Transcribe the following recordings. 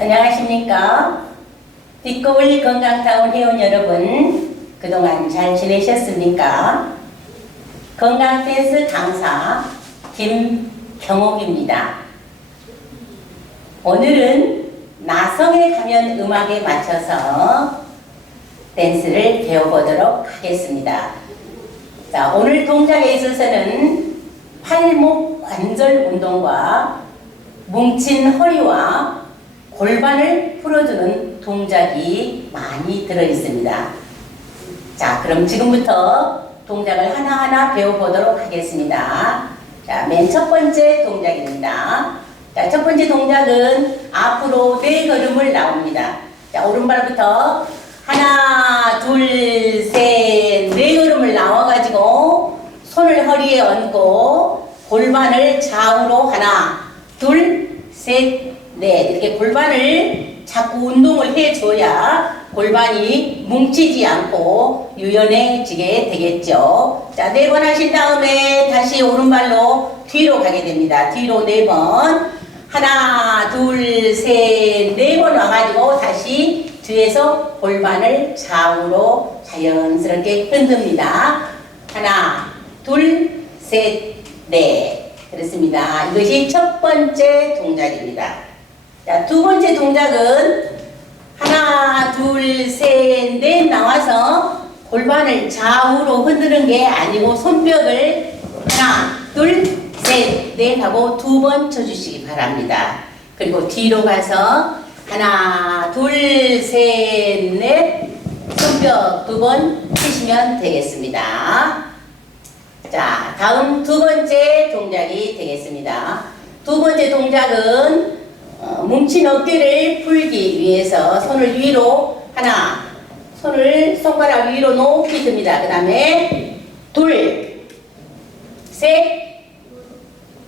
안녕하십니까? 뒷거울 건강타운 회원 여러분, 그동안 잘 지내셨습니까? 건강댄스 강사 김경옥입니다. 오늘은 나성에 가면 음악에 맞춰서 댄스를 배워보도록 하겠습니다. 자, 오늘 동작에 있어서는 팔목 관절 운동과 뭉친 허리와 골반을 풀어주는 동작이 많이 들어 있습니다. 자, 그럼 지금부터 동작을 하나하나 배워보도록 하겠습니다. 자, 맨 첫 번째 동작입니다. 자, 첫 번째 동작은 앞으로 네 걸음을 나옵니다. 자, 오른발부터 하나, 둘, 셋, 네 걸음을 나와가지고 손을 허리에 얹고 골반을 좌우로 하나, 둘, 셋, 넷 이렇게 골반을 자꾸 운동을 해줘야 골반이 뭉치지 않고 유연해지게 되겠죠. 자, 네 번 하신 다음에 다시 오른발로 뒤로 가게 됩니다. 뒤로 네 번. 하나, 둘, 셋, 네 번 와가지고 다시 뒤에서 골반을 좌우로 자연스럽게 흔듭니다. 하나, 둘, 셋, 넷. 그렇습니다. 이것이 첫 번째 동작입니다. 자, 두 번째 동작은 하나, 둘, 셋, 넷 나와서 골반을 좌우로 흔드는 게 아니고 손뼉을 하나, 둘, 셋, 넷 하고 두 번 쳐주시기 바랍니다. 그리고 뒤로 가서 하나, 둘, 셋, 넷 손뼉 두 번 치시면 되겠습니다. 자, 다음 두 번째 동작이 되겠습니다. 두 번째 동작은 어, 뭉친 어깨를 풀기 위해서 손을 위로 하나, 손을 손가락 위로 높이 듭니다. 그 다음에 둘, 셋,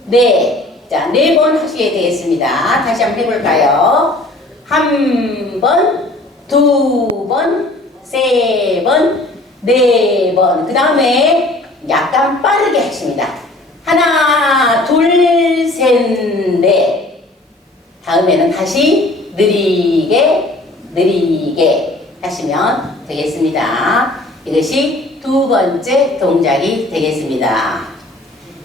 넷. 자, 네 번 하시게 되겠습니다. 다시 한번 해볼까요? 한 번, 두 번, 세 번, 네 번. 그 다음에 약간 빠르게 하십니다. 하나, 둘, 셋, 넷. 다음에는 다시 느리게, 느리게 하시면 되겠습니다. 이것이 두 번째 동작이 되겠습니다.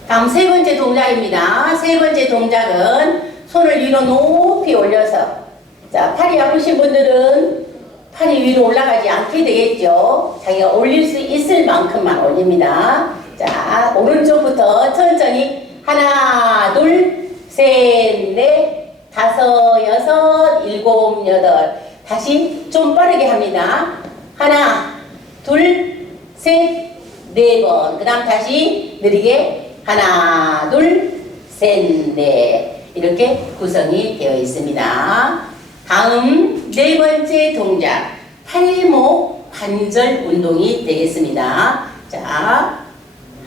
다음 세 번째 동작입니다. 세 번째 동작은 손을 위로 높이 올려서 자, 팔이 아프신 분들은 팔이 위로 올라가지 않게 되겠죠. 자기가 올릴 수 있을 만큼만 올립니다. 자, 오른쪽부터 천천히 하나, 둘, 셋, 넷, 다섯, 여섯, 일곱, 여덟. 다시 좀 빠르게 합니다. 하나, 둘, 셋, 네 번. 그 다음 다시 느리게 하나, 둘, 셋, 넷. 이렇게 구성이 되어 있습니다. 다음 네 번째 동작. 팔목 관절 운동이 되겠습니다. 자,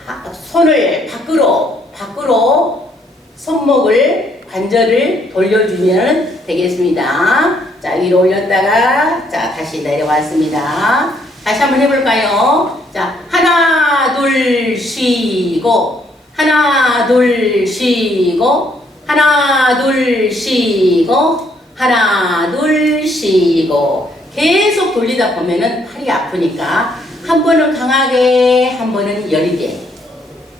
하- 손을 밖으로, 밖으로 손목을 관절을 돌려주면 되겠습니다. 자, 위로 올렸다가, 자, 다시 내려왔습니다. 다시 한번 해볼까요? 자, 하나, 둘, 쉬고, 하나, 둘, 쉬고, 하나, 둘, 쉬고, 하나, 둘, 쉬고. 계속 돌리다 보면은 팔이 아프니까 한 번은 강하게, 한 번은 여리게.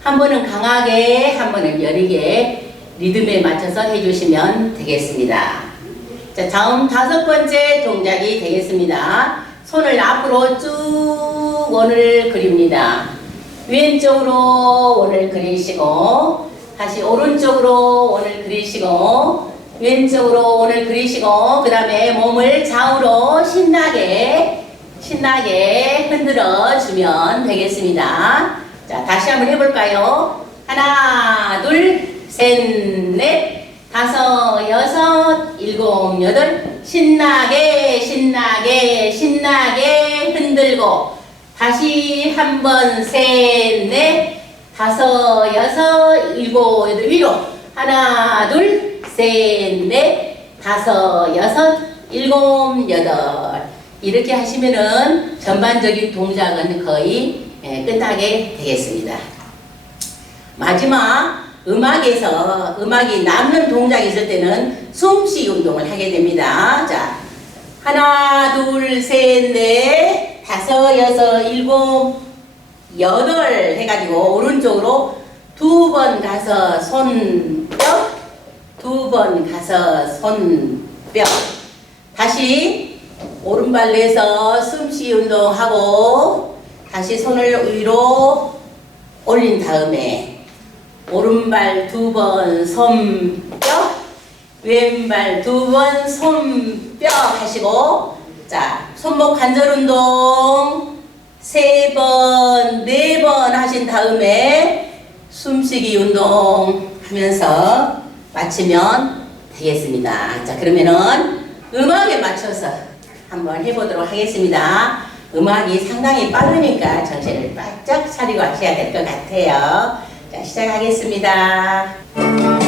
한 번은 강하게, 한 번은 여리게 리듬에 맞춰서 해주시면 되겠습니다. 자, 다음 다섯 번째 동작이 되겠습니다. 손을 앞으로 쭉 원을 그립니다. 왼쪽으로 원을 그리시고, 다시 오른쪽으로 원을 그리시고, 왼쪽으로 원을 그리시고, 그 다음에 몸을 좌우로 신나게, 신나게 흔들어 주면 되겠습니다. 자, 다시 한번 해볼까요? 하나, 둘, 셋, 넷, 다섯, 여섯, 일곱, 여덟. 신나게, 신나게, 신나게 흔들고. 다시 한 번, 셋, 넷, 다섯, 여섯, 일곱, 여덟. 위로. 하나, 둘, 셋, 넷, 다섯, 여섯, 일곱, 여덟. 이렇게 하시면은 전반적인 동작은 거의 예, 끝나게 되겠습니다. 마지막 음악에서 음악이 남는 동작이 있을 때는 숨쉬기 운동을 하게 됩니다. 자, 하나, 둘, 셋, 넷, 다섯, 여섯, 일곱, 여덟 해가지고 오른쪽으로 두 번 가서 손뼉, 두 번 가서 손뼉. 다시 오른발 내서 숨쉬기 운동하고 다시 손을 위로 올린 다음에 오른발 두 번 손뼉, 왼발 두 번 손뼉 하시고 자 손목 관절 운동 세 번, 네 번 하신 다음에 숨쉬기 운동 하면서 마치면 되겠습니다. 자, 그러면은 음악에 맞춰서 한번 해보도록 하겠습니다. 음악이 상당히 빠르니까 정신을 바짝 차리고 하셔야 될 것 같아요. 자, 시작하겠습니다.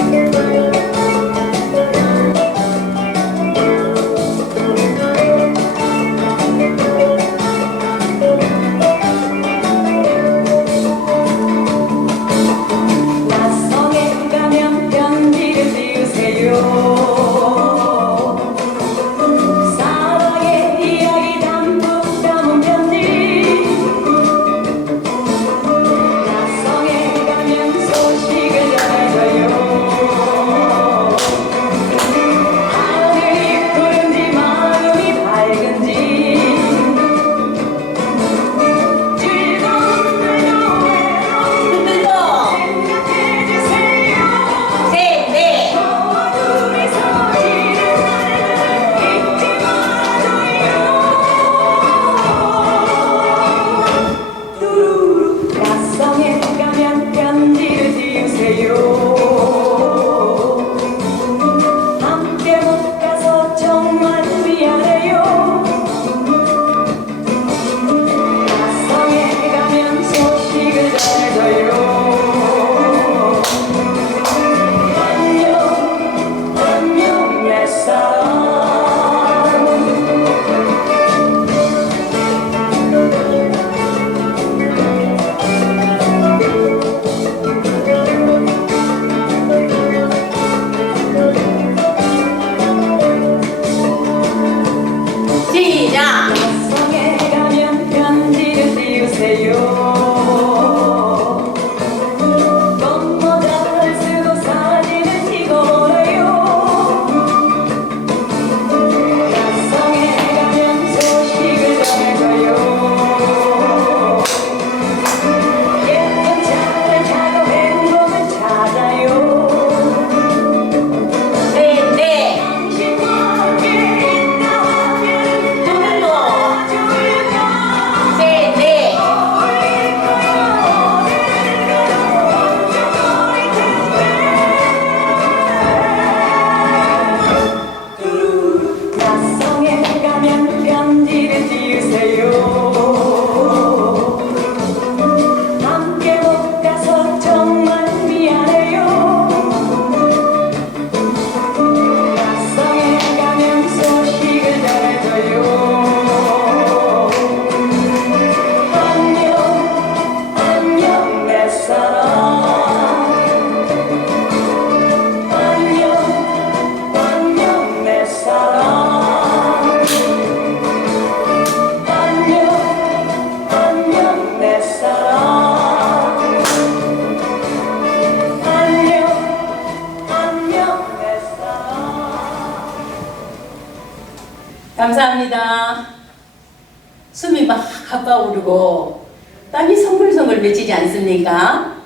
감사합니다. 숨이 막 가빠오르고 땀이 성글성글 맺히지 않습니까?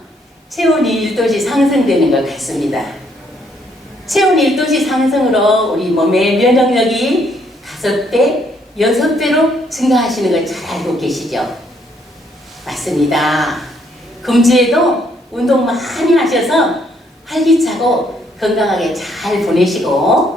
체온이 1도씩 상승되는 것 같습니다. 체온이 1도씩 상승으로 우리 몸의 면역력이 5배, 6배로 증가하시는 걸 잘 알고 계시죠? 맞습니다. 금주에도 운동 많이 하셔서 활기차고 건강하게 잘 보내시고